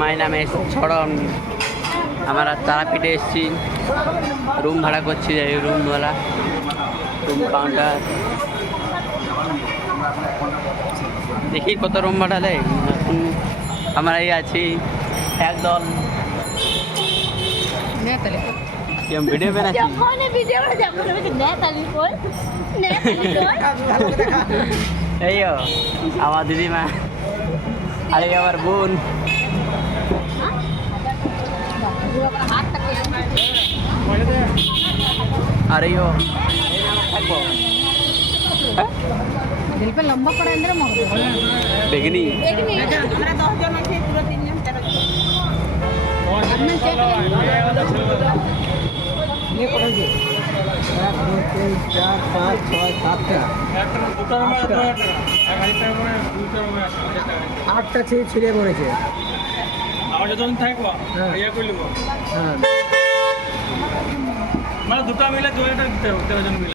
মাই নামে ছড়ন আমরা তারাপীঠে এসেছি রুম ভাড়া করছি রুমওয়ালা রুম কাউন্টার দেখি কত রুম ভাড়া দেয় এখন আমরা এই আছি একদল ভিডিও বানাচ্ছি এই আমার দিদিমা আরে আমার বোন আরে থাকবো লম্বা করে বেগনি আটটা ছিঁড়ে পড়েছে আমার যতদিন থাকবো ইয়ে করলিব হ্যাঁ মানে দুটো মিলে 2 লিটার দিতে হবে 13 জন মিলে